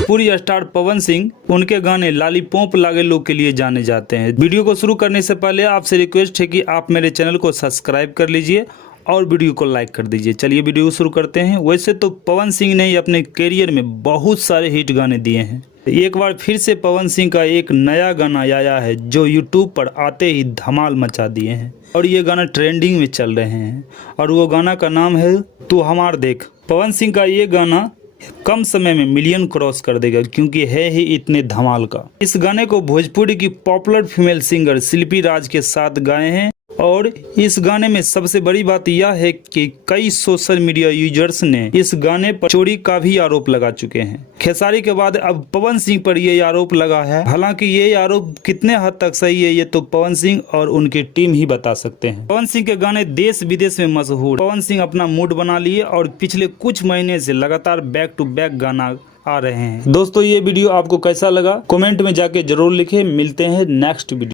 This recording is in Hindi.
भोजपुरी स्टार पवन सिंह, उनके गाने लॉलीपॉप लागे लोग के लिए जाने जाते हैं। वीडियो को शुरू करने से पहले आपसे रिक्वेस्ट है कि आप मेरे चैनल को सब्सक्राइब कर लीजिए और वीडियो को लाइक कर दीजिए। चलिए वीडियो को शुरू करते हैं। वैसे तो पवन सिंह ने अपने करियर में बहुत सारे हिट गाने दिए हैं। एक बार फिर से पवन सिंह का एक नया गाना आया है जो यूट्यूब पर आते ही धमाल मचा दिए हैं और ये गाना ट्रेंडिंग में चल रहे हैं और वो गाना का नाम है तू हमार देख। पवन सिंह का ये गाना कम समय में मिलियन क्रॉस कर देगा क्योंकि है ही इतने धमाल का। इस गाने को भोजपुरी की पॉपुलर फीमेल सिंगर शिल्पी राज के साथ गाए हैं और इस गाने में सबसे बड़ी बात यह है कि कई सोशल मीडिया यूजर्स ने इस गाने पर चोरी का भी आरोप लगा चुके हैं। खेसारी के बाद अब पवन सिंह पर ये आरोप लगा है। हालांकि ये आरोप कितने हद तक सही है ये तो पवन सिंह और उनकी टीम ही बता सकते हैं। पवन सिंह के गाने देश विदेश में मशहूर। पवन सिंह अपना मूड बना लिए और पिछले कुछ महीने से लगातार बैक टू बैक गाना आ रहे हैं। दोस्तों ये वीडियो आपको कैसा लगा कमेंट में जाके जरूर लिखें। मिलते हैं नेक्स्ट वीडियो।